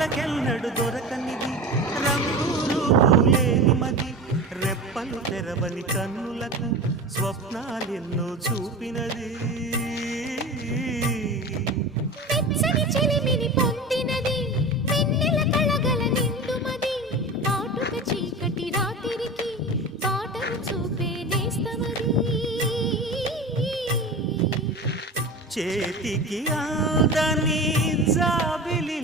కన్నులకెన్నడు దొరకనిది రంగు రూపు లేని మది రెప్పలు తెరవని కన్నులకు స్వప్నాలెన్నో చూపినది వెచ్చని చెలిమిని పొందినది వెన్నెల కళగల నిండుమది కాటుక చీకటి రాత్రికి బాటలు చూపే నేస్తమది చేతికి ఆదని జాబిలి